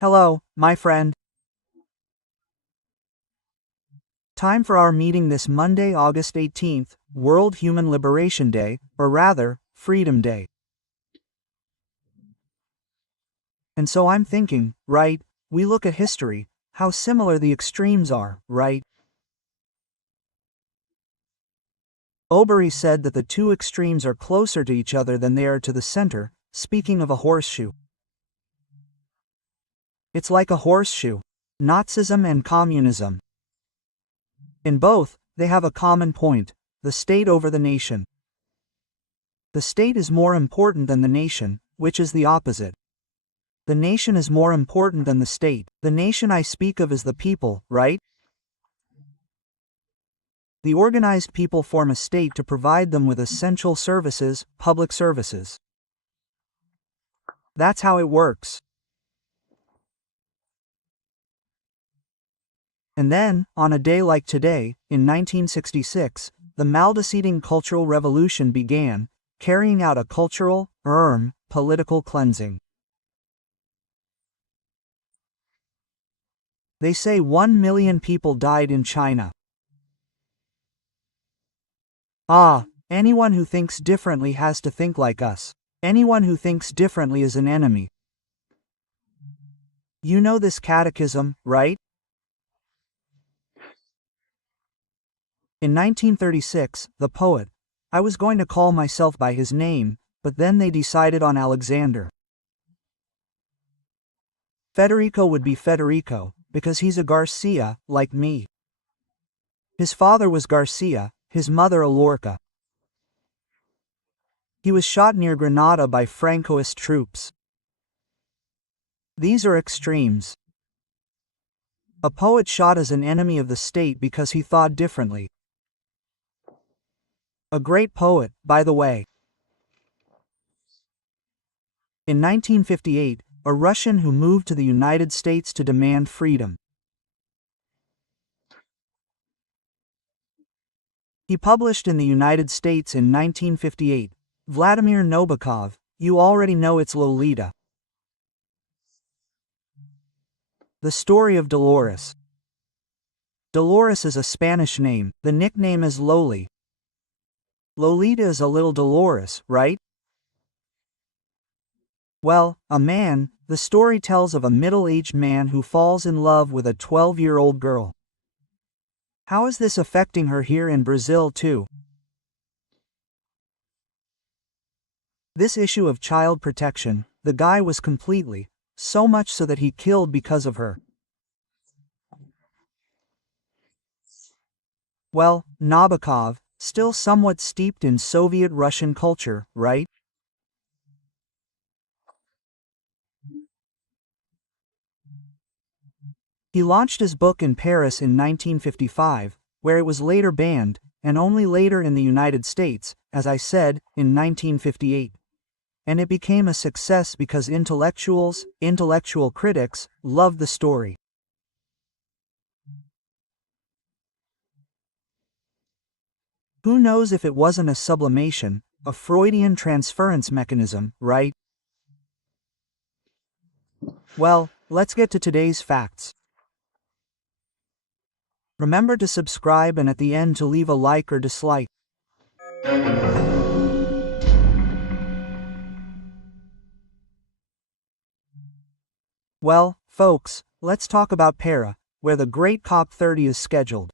Hello, my friend. Time for our meeting this Monday, August 18th, World Human Liberation Day, or rather, Freedom Day. And so I'm thinking, right, we look at history, how similar the extremes are, right? Obery said that the two extremes are closer to each other than they are to the center, speaking of a horseshoe. It's like a horseshoe. Nazism and communism. In both, they have a common point: the state over the nation. The state is more important than the nation, which is the opposite. The nation is more important than the state. The nation I speak of is the people, right? The organized people form a state to provide them with essential services, public services. That's how it works. And then, on a day like today, in 1966, the Maldaceding Cultural Revolution began, carrying out a cultural, political cleansing. They say 1 million people died in China. Anyone who thinks differently has to think like us. Anyone who thinks differently is an enemy. You know this catechism, right? In 1936, the poet, I was going to call myself by his name, but then they decided on Alexander. Federico would be Federico, because he's a Garcia, like me. His father was Garcia, his mother a Lorca. He was shot near Granada by Francoist troops. These are extremes. A poet shot as an enemy of the state because he thought differently. A great poet, by the way. In 1958, a Russian who moved to the United States to demand freedom. He published in the United States in 1958, Vladimir Nabokov, you already know it's Lolita. The story of Dolores. Dolores is a Spanish name, the nickname is Loli. Lolita is a little Dolores, right? Well, the story tells of a middle-aged man who falls in love with a 12-year-old girl. How is this affecting her here in Brazil too? This issue of child protection, the guy was completely, so much so that he killed because of her. Well, Nabokov, still somewhat steeped in Soviet Russian culture, right? He launched his book in Paris in 1955, where it was later banned, and only later in the United States, as I said, in 1958. And it became a success because intellectual critics, loved the story. Who knows if it wasn't a sublimation, a Freudian transference mechanism, right? Well, let's get to today's facts. Remember to subscribe and at the end to leave a like or dislike. Well, folks, let's talk about Para, where the Great COP30 is scheduled.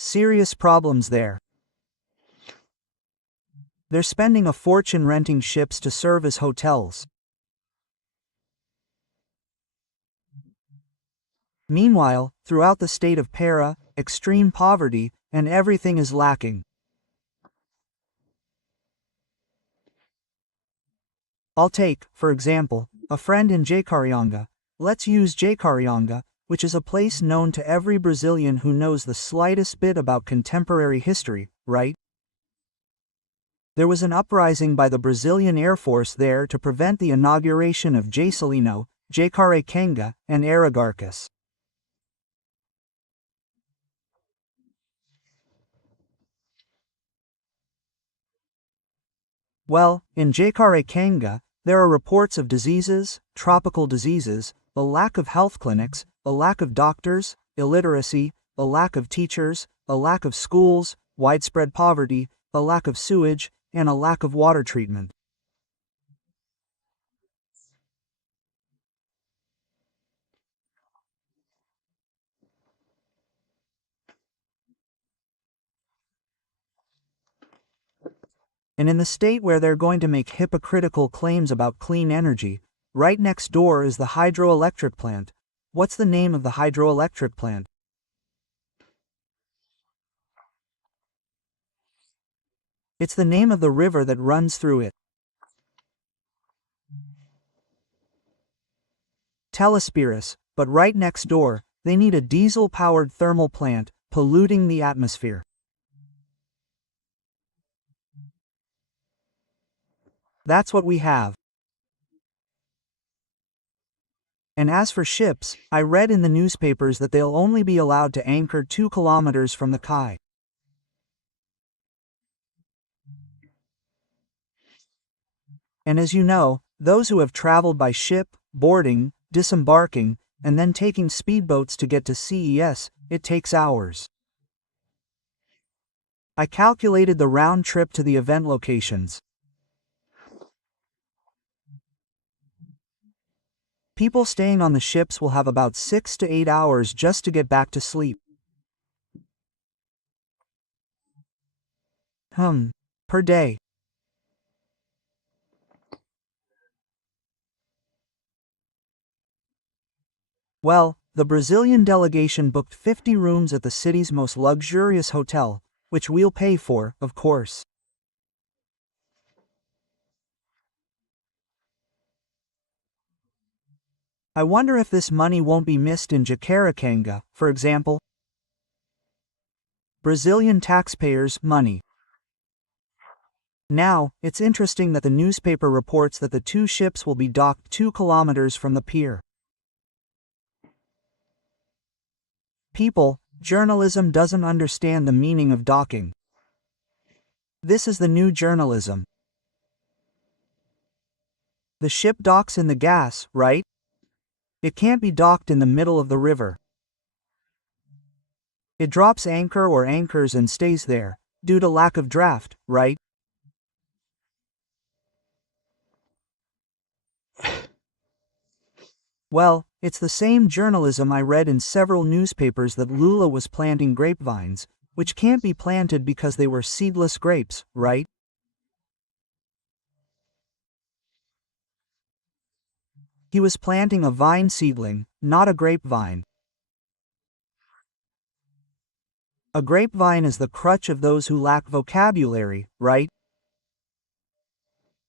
Serious problems there. They're spending a fortune renting ships to serve as hotels. Meanwhile, throughout the state of Para, extreme poverty, and everything is lacking. I'll take, for example, a friend in Jacareanga. Let's use Jacareanga, which is a place known to every Brazilian who knows the slightest bit about contemporary history, right? There was an uprising by the Brazilian Air Force there to prevent the inauguration of Juscelino, Jacarecaga, and Aragarcus. Well, in Jacarecaga, There are reports of diseases, tropical diseases, a lack of health clinics, a lack of doctors, illiteracy, a lack of teachers, a lack of schools, widespread poverty, a lack of sewage, and a lack of water treatment. And in the state where they're going to make hypocritical claims about clean energy, right next door is the hydroelectric plant. What's the name of the hydroelectric plant? It's the name of the river that runs through it. Telespiris, but right next door, they need a diesel-powered thermal plant, polluting the atmosphere. That's what we have. And as for ships, I read in the newspapers that they'll only be allowed to anchor 2 kilometers from the quay. And as you know, those who have traveled by ship, boarding, disembarking, and then taking speedboats to get to CES, it takes hours. I calculated the round trip to the event locations. People staying on the ships will have about 6 to 8 hours just to get back to sleep. Per day. Well, the Brazilian delegation booked 50 rooms at the city's most luxurious hotel, which we'll pay for, of course. I wonder if this money won't be missed in Jacaracanga, for example. Brazilian taxpayers' money. Now, it's interesting that the newspaper reports that the 2 ships will be docked 2 kilometers from the pier. People, journalism doesn't understand the meaning of docking. This is the new journalism. The ship docks in the gas, right? It can't be docked in the middle of the river. It drops anchor or anchors and stays there, due to lack of draft, right? Well, it's the same journalism I read in several newspapers that Lula was planting grapevines, which can't be planted because they were seedless grapes, right? He was planting a vine seedling, not a grapevine. A grapevine is the crutch of those who lack vocabulary, right?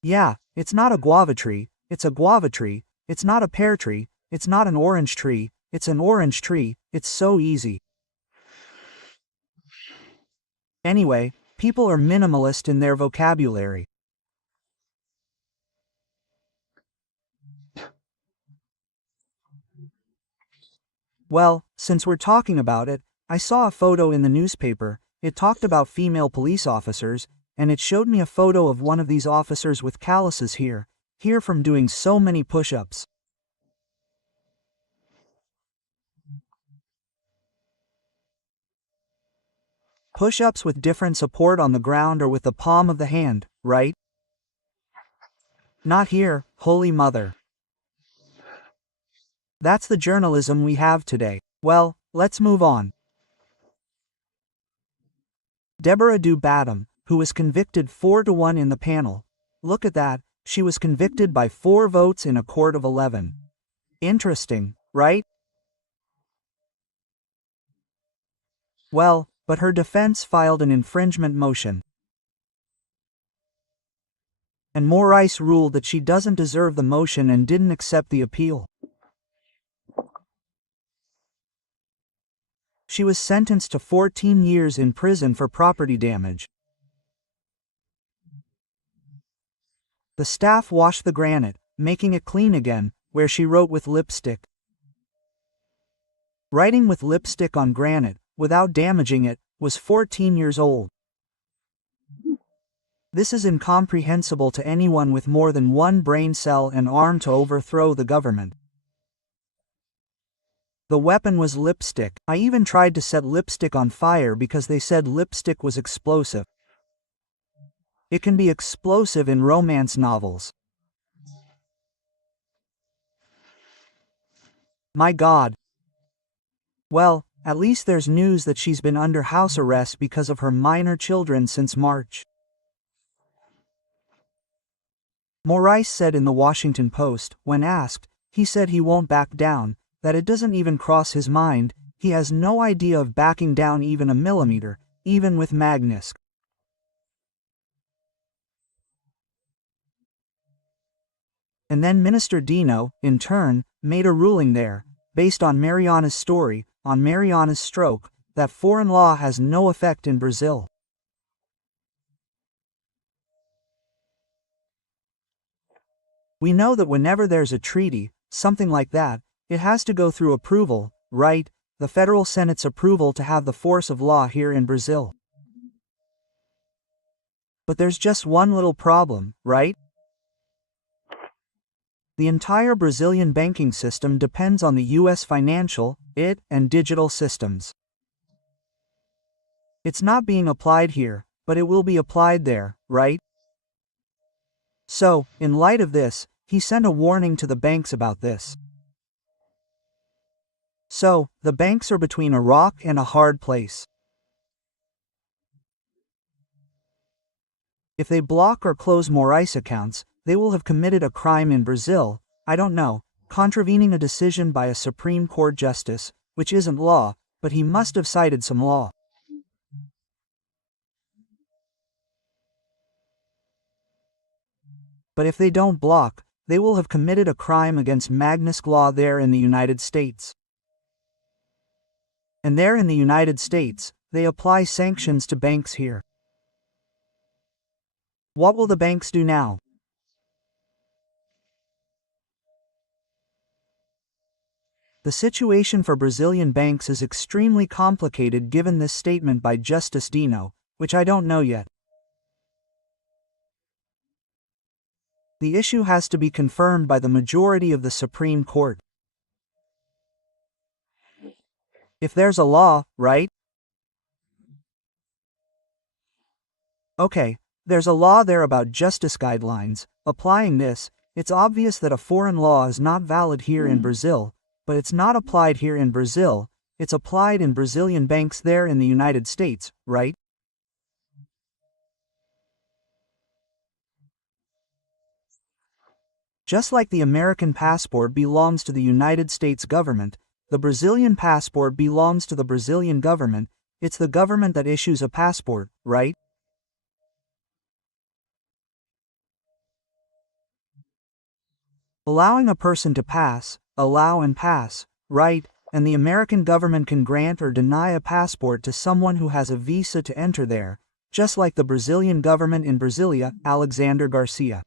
Yeah, it's not a guava tree, it's a guava tree, it's not a pear tree, it's not an orange tree, it's an orange tree, it's so easy. Anyway, people are minimalist in their vocabulary. Well, since we're talking about it, I saw a photo in the newspaper. It talked about female police officers, and it showed me a photo of one of these officers with calluses here from doing so many push-ups. Push-ups with different support on the ground or with the palm of the hand, right? Not here, Holy Mother. That's the journalism we have today. Well, let's move on. Débora do Battle, who was convicted 4-1 in the panel. Look at that, she was convicted by 4 votes in a court of 11. Interesting, right? Well, but her defense filed an infringement motion. And Moraes ruled that she doesn't deserve the motion and didn't accept the appeal. She was sentenced to 14 years in prison for property damage. The staff washed the granite, making it clean again, where she wrote with lipstick. Writing with lipstick on granite, without damaging it, was 14 years old. This is incomprehensible to anyone with more than one brain cell and arm to overthrow the government. The weapon was lipstick. I even tried to set lipstick on fire because they said lipstick was explosive. It can be explosive in romance novels. My God. Well, at least there's news that she's been under house arrest because of her minor children since March. Moraes said in the Washington Post, when asked, he said he won't back down, that it doesn't even cross his mind, he has no idea of backing down even a millimeter, even with Magnus. And then Minister Dino, in turn, made a ruling there, based on Mariana's story, on Mariana's stroke, that foreign law has no effect in Brazil. We know that whenever there's a treaty, something like that, it has to go through approval, right? The federal Senate's approval to have the force of law here in Brazil. But there's just one little problem, right? The entire Brazilian banking system depends on the US financial, and digital systems. It's not being applied here, but it will be applied there, right? So, in light of this, he sent a warning to the banks about this. So, the banks are between a rock and a hard place. If they block or close Moraes accounts, they will have committed a crime in Brazil, I don't know, contravening a decision by a Supreme Court justice, which isn't law, but he must have cited some law. But if they don't block, they will have committed a crime against Magnus law there in the United States. And there in the United States, they apply sanctions to banks here. What will the banks do now? The situation for Brazilian banks is extremely complicated given this statement by Justice Dino, which I don't know yet. The issue has to be confirmed by the majority of the Supreme Court. If there's a law, right? Okay, there's a law there about justice guidelines. Applying this, it's obvious that a foreign law is not valid here in Brazil, but it's not applied here in Brazil, it's applied in Brazilian banks there in the United States, right? Just like the American passport belongs to the United States government, the Brazilian passport belongs to the Brazilian government, it's the government that issues a passport, right? Allowing a person to pass, allow and pass, right, and the American government can grant or deny a passport to someone who has a visa to enter there, just like the Brazilian government in Brasília, Alexandre Garcia.